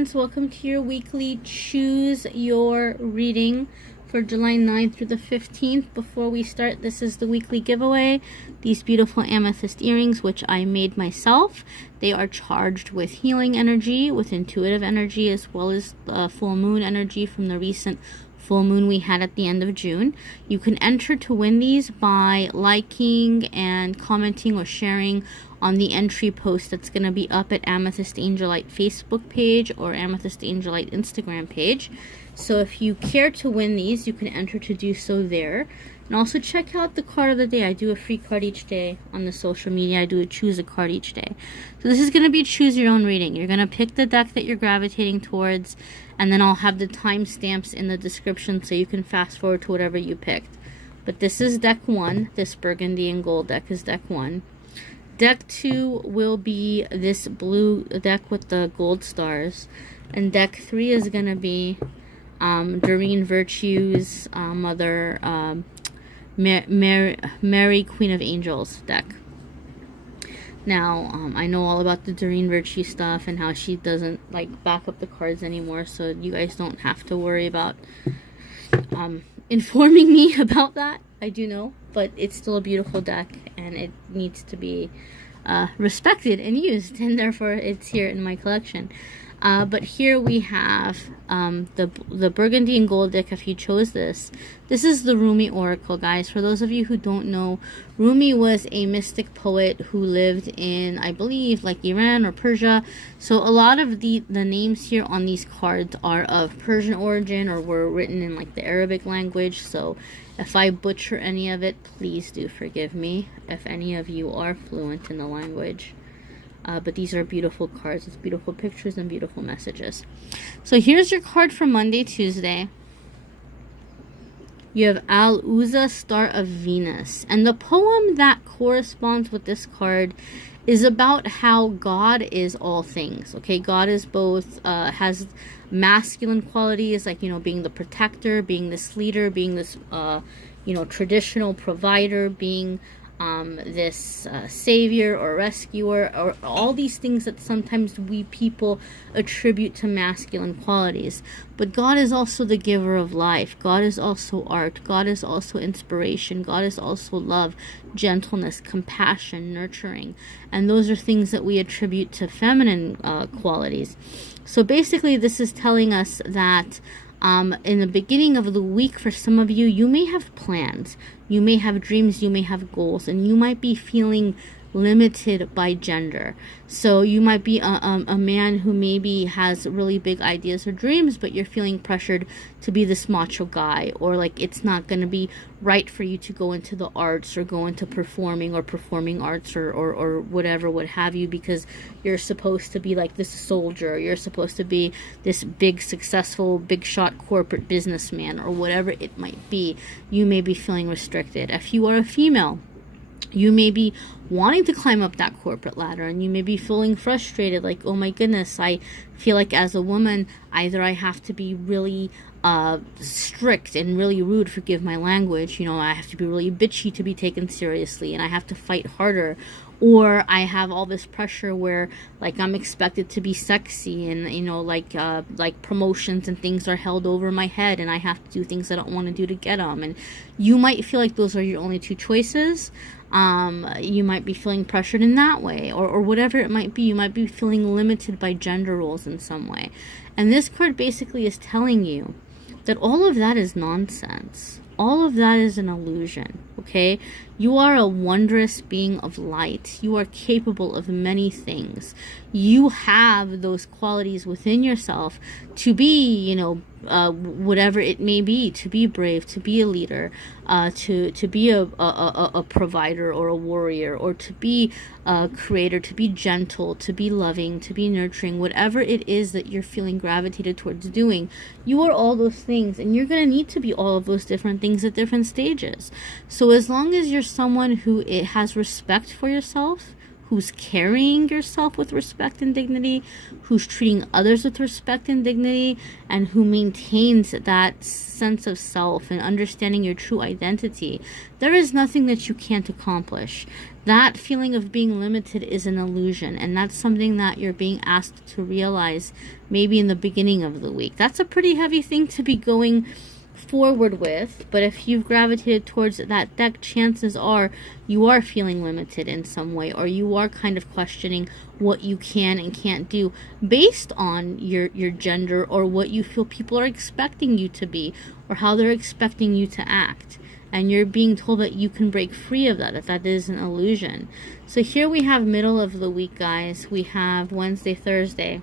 friends, welcome to your weekly Choose Your reading for July 9th through the 15th. Before we start, this is the weekly giveaway. These beautiful amethyst earrings, which I made myself. They are charged with healing energy, with intuitive energy, as well as full moon energy from the recent full moon we had at the end of June. You can enter to win these by liking and commenting or sharing on the entry post that's going to be up at AnethystAngelLight Facebook page or AnethystAngelLight Instagram page. So if you care to win these, you can enter to do so there. And also check out the card of the day. I do a free card each day on the social media. I do a choose a card each day. So this is going to be choose your own reading. You're going to pick the deck that you're gravitating towards, and then I'll have the timestamps in the description so you can fast forward to whatever you picked. But this is deck 1. This burgundy and gold deck is deck 1. Deck 2 will be this blue deck with the gold stars. And deck 3 is going to be Doreen Virtue's Mother Mary Queen of Angels deck. Now, I know all about the Doreen Virtue stuff and how she doesn't like back up the cards anymore, so you guys don't have to worry about informing me about that. I do know, but it's still a beautiful deck and it needs to be respected and used, and therefore it's here in my collection. But here we have the burgundy and gold deck. If you chose this is the Rumi Oracle, guys. For those of you who don't know, Rumi was a mystic poet who lived in, I believe, like Iran or Persia. So a lot of the names here on these cards are of Persian origin or were written in like the Arabic language. So if I butcher any of it, please do forgive me if any of you are fluent in the language. But these are beautiful cards with beautiful pictures and beautiful messages. So here's your card for Monday, Tuesday. You have Al-Uzza, Star of Venus. And the poem that corresponds with this card is about how God is all things. Okay, God is both, has masculine qualities, like, being the protector, being this leader, being this, traditional provider, being this savior or rescuer, or all these things that sometimes we people attribute to masculine qualities. But God is also the giver of life. God is also art. God is also inspiration. God is also love, gentleness, compassion, nurturing. And those are things that we attribute to feminine qualities. So basically this is telling us that in the beginning of the week, for some of you, you may have plans, you may have dreams, you may have goals, and you might be feeling limited by gender. So you might be a man who maybe has really big ideas or dreams, but you're feeling pressured to be this macho guy, or like it's not going to be right for you to go into the arts or go into performing or performing arts or whatever, what have you, because you're supposed to be like this soldier, you're supposed to be this big successful big shot corporate businessman, or whatever it might be. You may be feeling restricted. If you are a female, you may be wanting to climb up that corporate ladder, and you may be feeling frustrated, like, oh my goodness, I feel like as a woman, either I have to be really strict and really rude, forgive my language, I have to be really bitchy to be taken seriously, and I have to fight harder, or I have all this pressure where like I'm expected to be sexy, and like promotions and things are held over my head, and I have to do things I don't want to do to get them. And you might feel like those are your only two choices. You might be feeling pressured in that way, or whatever it might be. You might be feeling limited by gender roles in some way. And this card basically is telling you that all of that is nonsense. All of that is an illusion, okay? You are a wondrous being of light. You are capable of many things. You have those qualities within yourself to be, whatever it may be, to be brave, to be a leader, to be a provider or a warrior, or to be a creator, to be gentle, to be loving, to be nurturing, whatever it is that you're feeling gravitated towards doing. You are all those things, and you're going to need to be all of those different things at different stages. So as long as you're someone who has respect for yourself, who's carrying yourself with respect and dignity, who's treating others with respect and dignity, and who maintains that sense of self and understanding your true identity, there is nothing that you can't accomplish. That feeling of being limited is an illusion, and that's something that you're being asked to realize maybe in the beginning of the week. That's a pretty heavy thing to be going forward with, but if you've gravitated towards that deck, chances are you are feeling limited in some way, or you are kind of questioning what you can and can't do based on your gender, or what you feel people are expecting you to be, or how they're expecting you to act. And you're being told that you can break free of that, that is an illusion. So here we have middle of the week, guys. We have Wednesday, Thursday.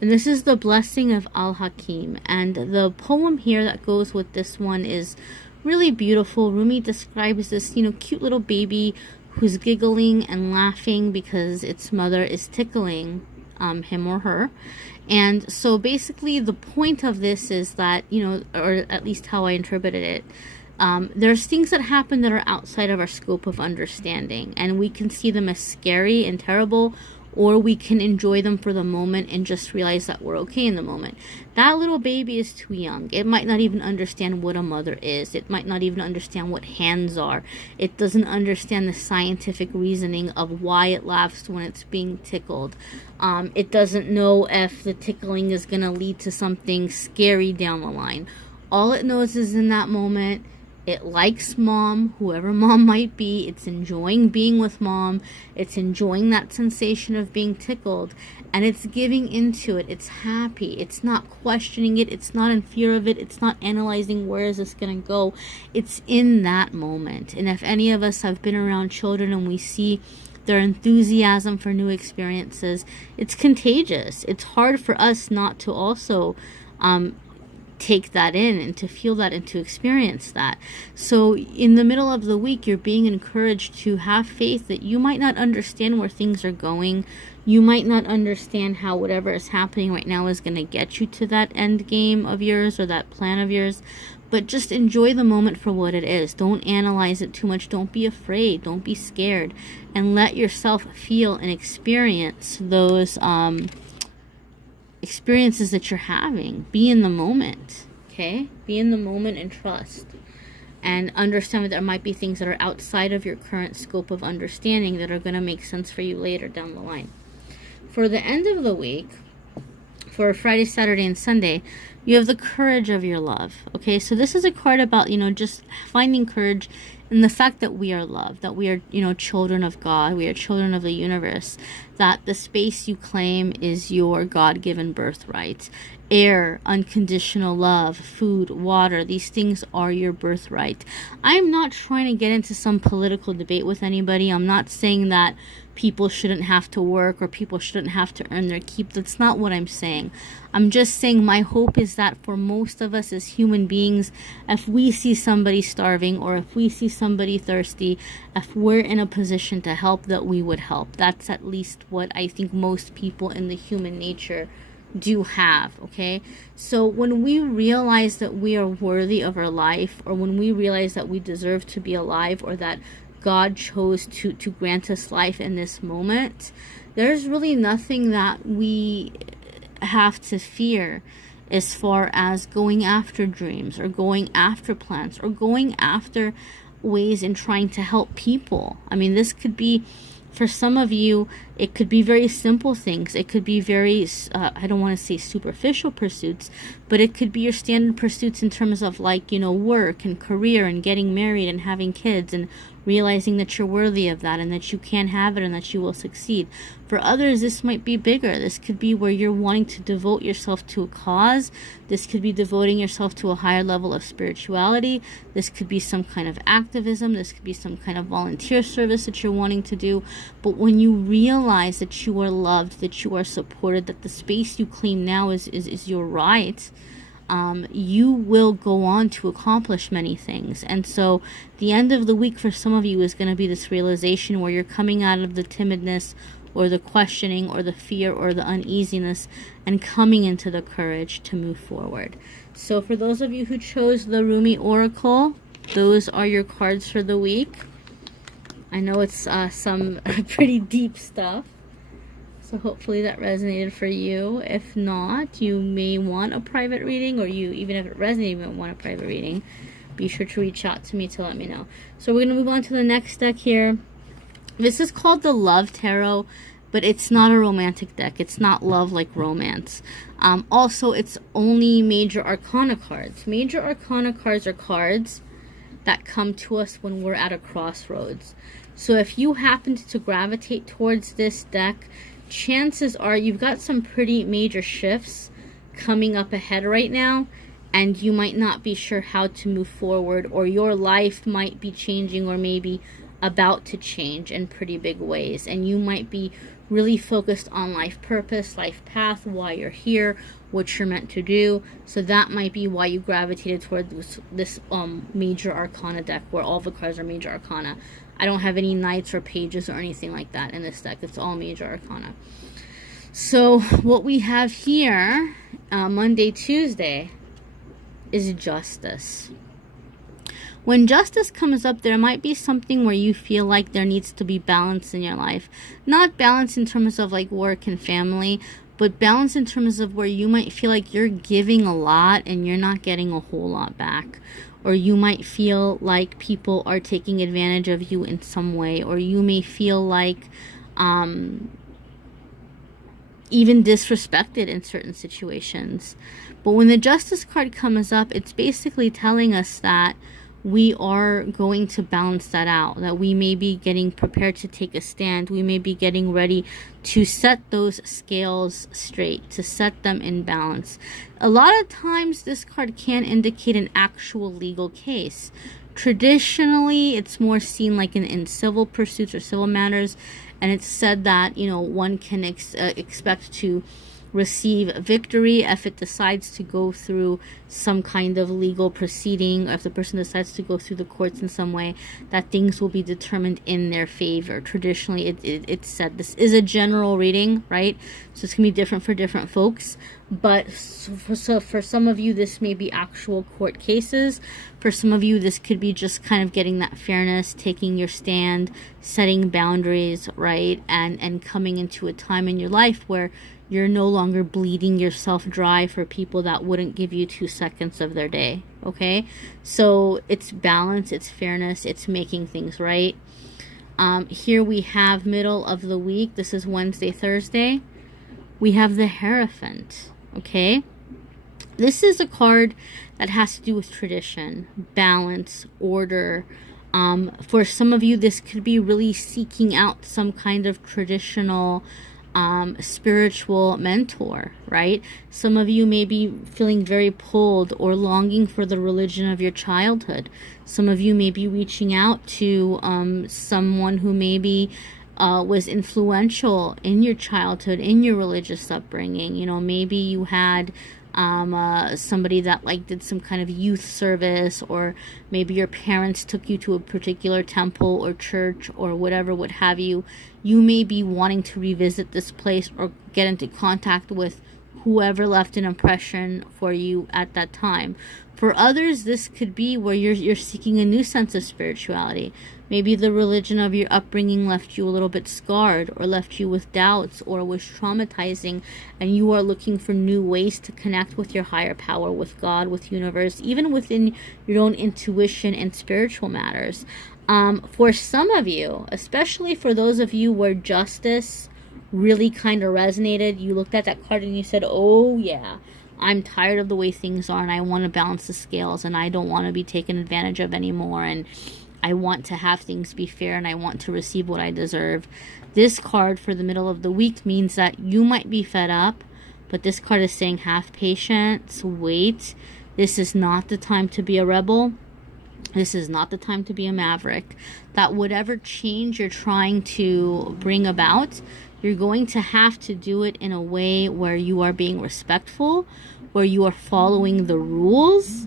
And this is the blessing of Al-Hakim. And the poem here that goes with this one is really beautiful. Rumi describes this, cute little baby who's giggling and laughing because its mother is tickling him or her. And so basically the point of this is that, or at least how I interpreted it, there's things that happen that are outside of our scope of understanding. And we can see them as scary and terrible, or we can enjoy them for the moment and just realize that we're okay in the moment. That little baby is too young. It might not even understand what a mother is. It might not even understand what hands are. It doesn't understand the scientific reasoning of why it laughs when it's being tickled. It doesn't know if the tickling is going to lead to something scary down the line. All it knows is in that moment, it likes mom, whoever mom might be. It's enjoying being with mom. It's enjoying that sensation of being tickled. And it's giving into it. It's happy. It's not questioning it. It's not in fear of it. It's not analyzing where is this going to go. It's in that moment. And if any of us have been around children and we see their enthusiasm for new experiences, it's contagious. It's hard for us not to also take that in and to feel that and to experience that. So in the middle of the week, you're being encouraged to have faith that you might not understand where things are going. You might not understand how whatever is happening right now is going to get you to that end game of yours or that plan of yours. But just enjoy the moment for what it is. Don't analyze it too much. Don't be afraid. Don't be scared. And let yourself feel and experience those experiences that you're having. Be in the moment, okay? Be in the moment and trust. And understand that there might be things that are outside of your current scope of understanding that are going to make sense for you later down the line. For the end of the week, for Friday, Saturday, and Sunday, you have the courage of your love, okay? So this is a card about, just finding courage in the fact that we are loved, that we are, children of God, we are children of the universe, that the space you claim is your God-given birthright. Air, unconditional love, food, water, these things are your birthright. I'm not trying to get into some political debate with anybody. I'm not saying that people shouldn't have to work or people shouldn't have to earn their keep. That's not what I'm saying. I'm just saying my hope is that for most of us as human beings, if we see somebody starving or if we see somebody thirsty, if we're in a position to help, that we would help. That's at least what I think most people in the human nature do have, okay? So when we realize that we are worthy of our life, or when we realize that we deserve to be alive, or that God chose to grant us life in this moment, there's really nothing that we have to fear as far as going after dreams or going after plans or going after ways in trying to help people. I mean, this could be, for some of you, it could be very simple things. It could be very, I don't want to say superficial pursuits, but it could be your standard pursuits in terms of work and career and getting married and having kids and realizing that you're worthy of that and that you can have it and that you will succeed. For others, this might be bigger. This could be where you're wanting to devote yourself to a cause. This could be devoting yourself to a higher level of spirituality. This could be some kind of activism. This could be some kind of volunteer service that you're wanting to do. But when you realize that you are loved, that you are supported, that the space you claim now is your right, you will go on to accomplish many things. And so the end of the week for some of you is going to be this realization where you're coming out of the timidness or the questioning or the fear or the uneasiness and coming into the courage to move forward. So for those of you who chose the Rumi Oracle, those are your cards for the week. I know it's some pretty deep stuff. So hopefully that resonated for you. If not, you may want a private reading, or you, even if it resonated, you might want a private reading. Be sure to reach out to me to let me know. So we're going to move on to the next deck here. This is called the Love Tarot, but it's not a romantic deck. It's not love like romance. Also, it's only Major Arcana cards. Major Arcana cards are cards that come to us when we're at a crossroads. So if you happen to gravitate towards this deck, chances are you've got some pretty major shifts coming up ahead right now, and you might not be sure how to move forward, or your life might be changing, or maybe about to change in pretty big ways, and you might be really focused on life purpose, life path, why you're here, what you're meant to do. So that might be why you gravitated toward this Major Arcana deck, where all the cards are Major Arcana. I don't have any knights or pages or anything like that in this deck. It's all Major Arcana. So what we have here, Monday, Tuesday, is Justice. When Justice comes up, there might be something where you feel like there needs to be balance in your life. Not balance in terms of like work and family, but balance in terms of where you might feel like you're giving a lot and you're not getting a whole lot back. Or you might feel like people are taking advantage of you in some way. Or you may feel like even disrespected in certain situations. But when the Justice card comes up, it's basically telling us that we are going to balance that out, that we may be getting prepared to take a stand. We may be getting ready to set those scales straight, to set them in balance. A lot of times this card can indicate an actual legal case. Traditionally, it's more seen like in civil pursuits or civil matters, and it's said that, you know, one can expect to receive victory if it decides to go through some kind of legal proceeding, or if the person decides to go through the courts in some way, that things will be determined in their favor. Traditionally, it's said. This is a general reading, right? So it's going to be different for different folks. But so for some of you, this may be actual court cases. For some of you, this could be just kind of getting that fairness, taking your stand, setting boundaries, right? And coming into a time in your life where you're no longer bleeding yourself dry for people that wouldn't give you 2 seconds of their day, okay? So it's balance, it's fairness, it's making things right. Here we have middle of the week. This is Wednesday, Thursday. We have the Hierophant, okay? This is a card that has to do with tradition, balance, order. For some of you, this could be really seeking out some kind of traditional spiritual mentor, right? Some of you may be feeling very pulled or longing for the religion of your childhood. Some of you may be reaching out to someone who maybe was influential in your childhood, in your religious upbringing. You know, maybe you had somebody that like did some kind of youth service, or maybe your parents took you to a particular temple or church or whatever, what have you. You may be wanting to revisit this place or get into contact with whoever left an impression for you at that time. For others, this could be where you're seeking a new sense of spirituality. Maybe the religion of your upbringing left you a little bit scarred, or left you with doubts, or was traumatizing, and you are looking for new ways to connect with your higher power, with God, with universe, even within your own intuition and spiritual matters. For some of you, especially for those of you where Justice really kind of resonated, you looked at that card and you said, oh yeah, I'm tired of the way things are, and I want to balance the scales, and I don't want to be taken advantage of anymore, and I want to have things be fair, and I want to receive what I deserve. This card for the middle of the week means that you might be fed up, but this card is saying have patience, wait. This is not the time to be a rebel. This is not the time to be a maverick. That whatever change you're trying to bring about, you're going to have to do it in a way where you are being respectful, where you are following the rules,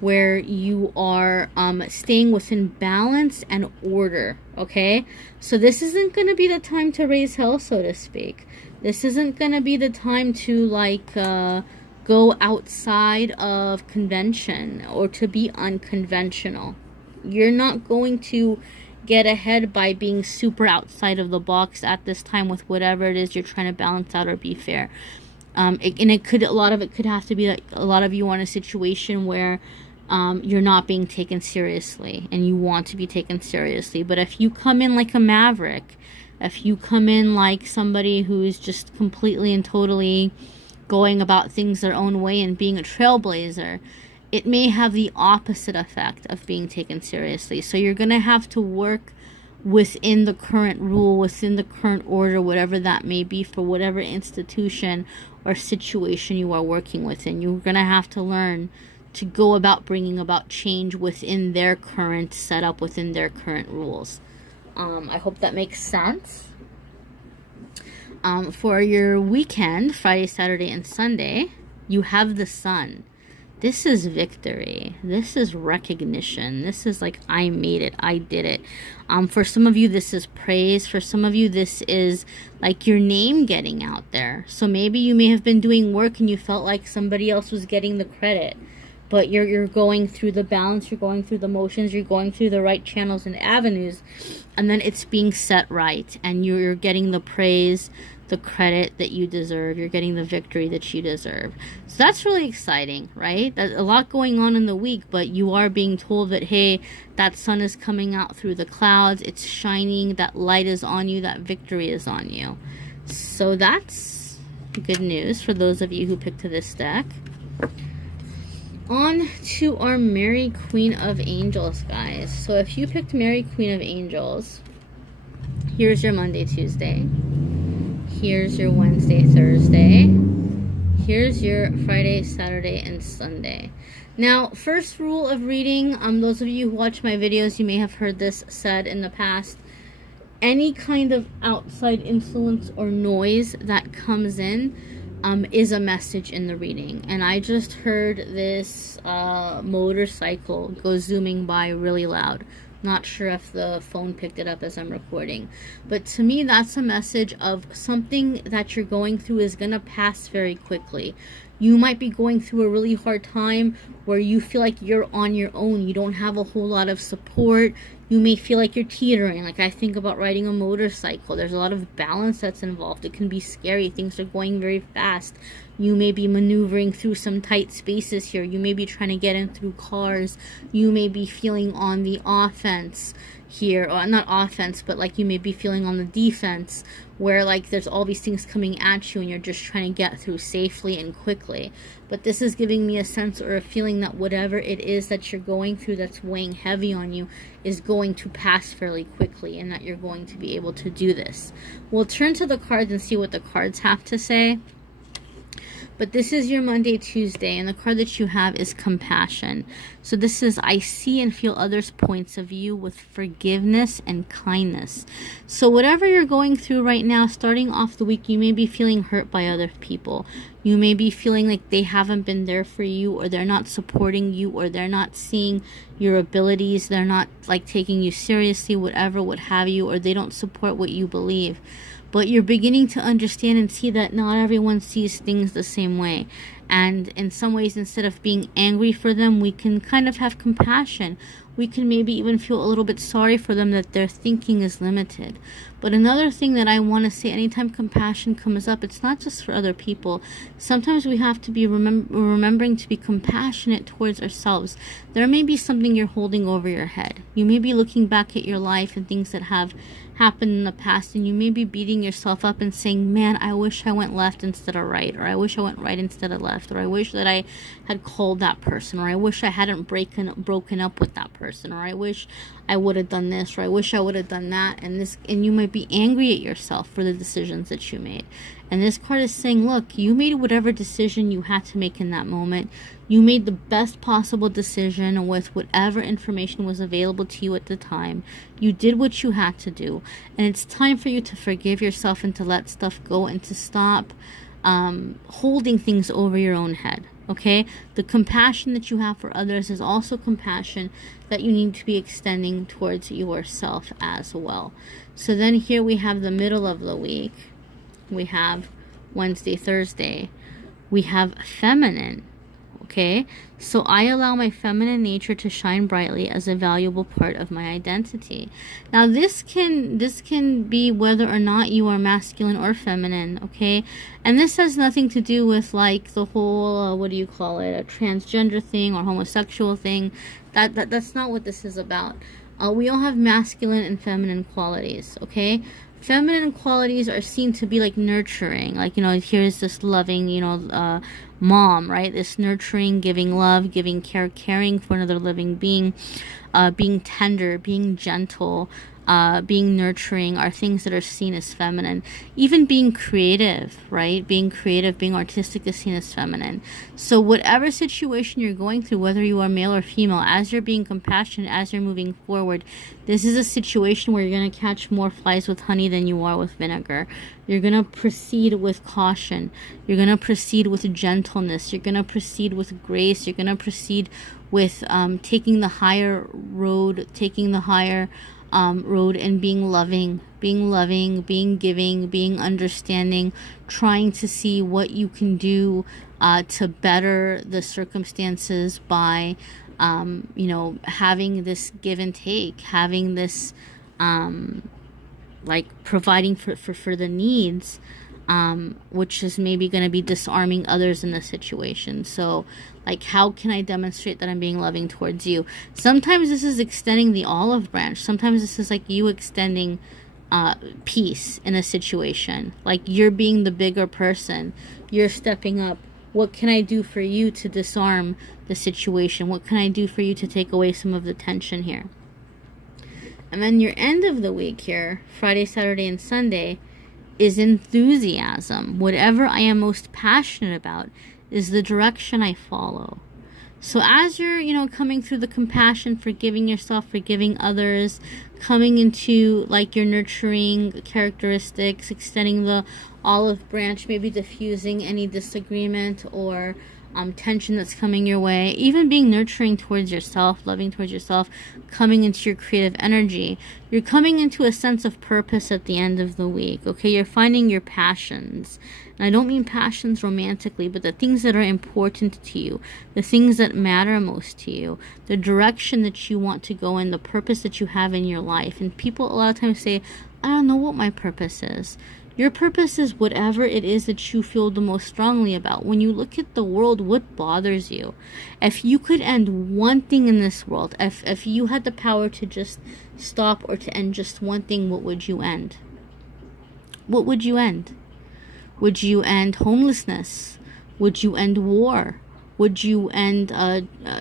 where you are staying within balance and order, okay? So this isn't going to be the time to raise hell, so to speak. This isn't going to be the time to, like, go outside of convention or to be unconventional. You're not going to get ahead by being super outside of the box at this time with whatever it is you're trying to balance out or be fair. A lot of it could have to be that a lot of you are in a situation where you're not being taken seriously and you want to be taken seriously. But if you come in like a maverick, if you come in like somebody who's just completely and totally going about things their own way and being a trailblazer, it may have the opposite effect of being taken seriously. So you're going to have to work within the current rule, within the current order, whatever that may be, for whatever institution or situation you are working within. You're going to have to learn to go about bringing about change within their current setup, within their current rules. I hope that makes sense. For your weekend, Friday, Saturday, and Sunday, you have the Sun. This is victory. This is recognition. This is like, I made it. I did it. For some of you, this is praise. For some of you, this is like your name getting out there. So maybe you may have been doing work and you felt like somebody else was getting the credit. But you're going through the balance, you're going through the motions, you're going through the right channels and avenues, and then it's being set right, and you're getting the praise, the credit that you deserve, you're getting the victory that you deserve. So that's really exciting, right? There's a lot going on in the week, but you are being told that, hey, that sun is coming out through the clouds, it's shining, that light is on you, that victory is on you. So that's good news for those of you who picked this deck. On to our Mary Queen of Angels, guys. So if you picked Mary Queen of Angels, here's your Monday, Tuesday. Here's your Wednesday, Thursday. Here's your Friday, Saturday, and Sunday. Now, first rule of reading, those of you who watch my videos, you may have heard this said in the past. Any kind of outside influence or noise that comes in is a message in the reading. And I just heard this motorcycle go zooming by really loud. Not sure if the phone picked it up as I'm recording. But to me, that's a message of something that you're going through is going to pass very quickly. You might be going through a really hard time where you feel like you're on your own. You don't have a whole lot of support. You may feel like you're teetering. Like I think about riding a motorcycle. There's a lot of balance that's involved. It can be scary. Things are going very fast. You may be maneuvering through some tight spaces here. You may be trying to get in through cars. You may be feeling on the offense here, or not offense, but like you may be feeling on the defense, where like there's all these things coming at you and you're just trying to get through safely and quickly. But this is giving me a sense or a feeling that whatever it is that you're going through that's weighing heavy on you is going to pass fairly quickly, and that you're going to be able to do this. We'll turn to the cards and see what the cards have to say. But this is your Monday, Tuesday, and the card that you have is compassion. So this is, I see and feel others' points of view with forgiveness and kindness. So whatever you're going through right now, starting off the week, you may be feeling hurt by other people. You may be feeling like they haven't been there for you, or they're not supporting you, or they're not seeing your abilities. They're not like taking you seriously, whatever, what have you, or they don't support what you believe. But you're beginning to understand and see that not everyone sees things the same way. And in some ways, instead of being angry for them, we can kind of have compassion. We can maybe even feel a little bit sorry for them that their thinking is limited. But another thing that I want to say, anytime compassion comes up, it's not just for other people. Sometimes we have to be remembering to be compassionate towards ourselves. There may be something you're holding over your head. You may be looking back at your life and things that have happened in the past, and you may be beating yourself up and saying, man, I wish I went left instead of right, or I wish I went right instead of left, or I wish that I had called that person, or I wish I hadn't broken up with that person, or I wish I would have done this, or I wish I would have done that. And you might be angry at yourself for the decisions that you made. And this card is saying, look, you made whatever decision you had to make in that moment. You made the best possible decision with whatever information was available to you at the time. You did what you had to do. And it's time for you to forgive yourself and to let stuff go and to stop holding things over your own head. Okay? The compassion that you have for others is also compassion that you need to be extending towards yourself as well. So then here we have the middle of the week. We have Wednesday, Thursday. We have feminine. Okay, so I allow my feminine nature to shine brightly as a valuable part of my identity. Now this can be whether or not you are masculine or feminine, okay? And this has nothing to do with like the whole what do you call it, a transgender thing or homosexual thing. That's not what this is about. We all have masculine and feminine qualities, okay? Feminine qualities are seen to be like nurturing, like, you know, here's this loving, you know, mom, right? This nurturing, giving love, giving care, caring for another living being, being tender, being gentle, being nurturing are things that are seen as feminine. Even being creative, right? Being creative, being artistic is seen as feminine. So whatever situation you're going through, whether you are male or female, as you're being compassionate, as you're moving forward, this is a situation where you're going to catch more flies with honey than you are with vinegar. You're going to proceed with caution. You're going to proceed with gentleness. You're going to proceed with grace. You're going to proceed with taking the higher road, road, and being loving, being giving, being understanding, trying to see what you can do to better the circumstances by, you know, having this give and take, having this, like providing for the needs, which is maybe going to be disarming others in the situation. So like, how can I demonstrate that I'm being loving towards you? Sometimes this is extending the olive branch. Sometimes this is like you extending peace in a situation. Like you're being the bigger person. You're stepping up. What can I do for you to disarm the situation? What can I do for you to take away some of the tension here? And then your end of the week here, Friday, Saturday, and Sunday, is enthusiasm. Whatever I am most passionate about is the direction I follow. So as you're, you know, coming through the compassion, forgiving yourself, forgiving others, coming into like your nurturing characteristics, extending the olive branch, maybe diffusing any disagreement or tension that's coming your way, even being nurturing towards yourself, loving towards yourself, coming into your creative energy, you're coming into a sense of purpose at the end of the week, okay? You're finding your passions. And I don't mean passions romantically, but the things that are important to you, the things that matter most to you, the direction that you want to go in, the purpose that you have in your life. And people a lot of times say, I don't know what my purpose is. Your purpose is whatever it is that you feel the most strongly about. When you look at the world, what bothers you? If you could end one thing in this world, if you had the power to just stop or to end just one thing, what would you end? What would you end? Would you end homelessness? Would you end war? Would you end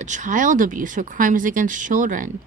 child abuse or crimes against children?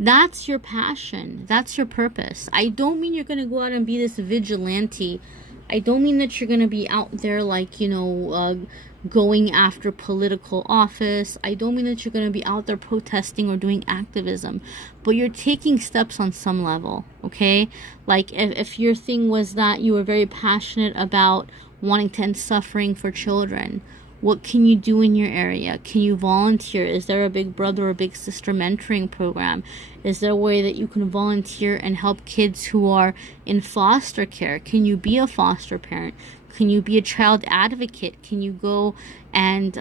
That's your passion. That's your purpose. I don't mean you're going to go out and be this vigilante. I don't mean that you're going to be out there like, you know, going after political office. I don't mean that you're going to be out there protesting or doing activism. But you're taking steps on some level, okay? Like if your thing was that you were very passionate about wanting to end suffering for children, what can you do in your area? Can you volunteer? Is there a big brother or big sister mentoring program? Is there a way that you can volunteer and help kids who are in foster care? Can you be a foster parent? Can you be a child advocate? Can you go and,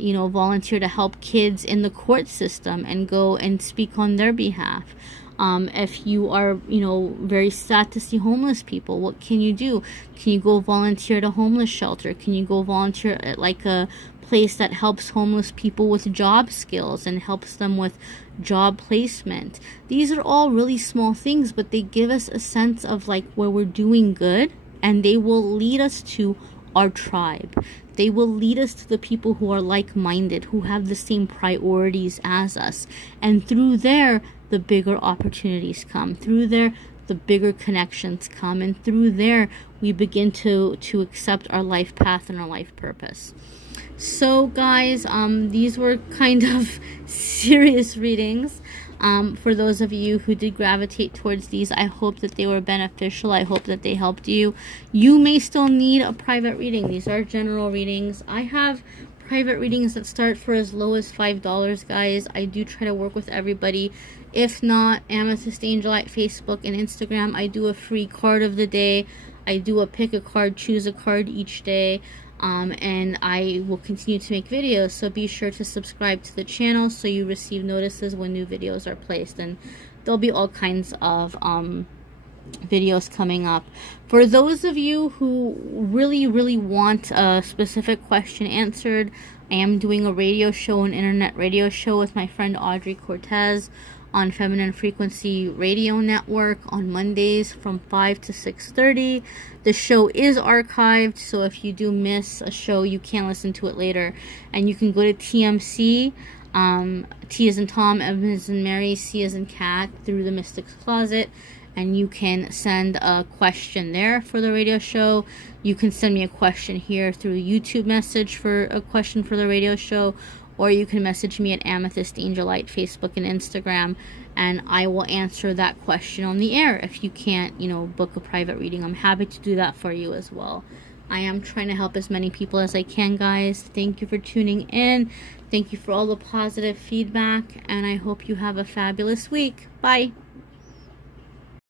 you know, volunteer to help kids in the court system and go and speak on their behalf? If you are, you know, very sad to see homeless people, what can you do? Can you go volunteer at a homeless shelter? Can you go volunteer at like a place that helps homeless people with job skills and helps them with job placement? These are all really small things, but they give us a sense of like where we're doing good, and they will lead us to our tribe. They will lead us to the people who are like-minded, who have the same priorities as us. And through there, the bigger opportunities come. Through there, the bigger connections come. And through there, we begin to accept our life path and our life purpose. So guys, these were kind of serious readings. For those of you who did gravitate towards these, I hope that they were beneficial. I hope that they helped you. You may still need a private reading. These are general readings. I have private readings that start for as low as $5, guys. I do try to work with everybody. If not, AnethystAngelLight, Facebook, and Instagram. I do a free card of the day. I do a pick a card, choose a card each day. and I will continue to make videos, so be sure to subscribe to the channel so you receive notices when new videos are placed, and there'll be all kinds of videos coming up. For those of you who really want a specific question answered, I am doing a radio show, an internet radio show with my friend Audrey Cortez on Feminine Frequency Radio Network on Mondays from 5 to 6:30. The show is archived, so if you do miss a show, you can listen to it later. And you can go to TMC, T as in Tom, M as in Mary, C as in Cat, Through the Mystic's Closet, and you can send a question there for the radio show. You can send me a question here through YouTube message for a question for the radio show, or you can message me at AnethystAngelLight, Facebook and Instagram, and I will answer that question on the air. If you can't, book a private reading, I'm happy to do that for you as well. I am trying to help as many people as I can, guys. Thank you for tuning in. Thank you for all the positive feedback, and I hope you have a fabulous week. Bye.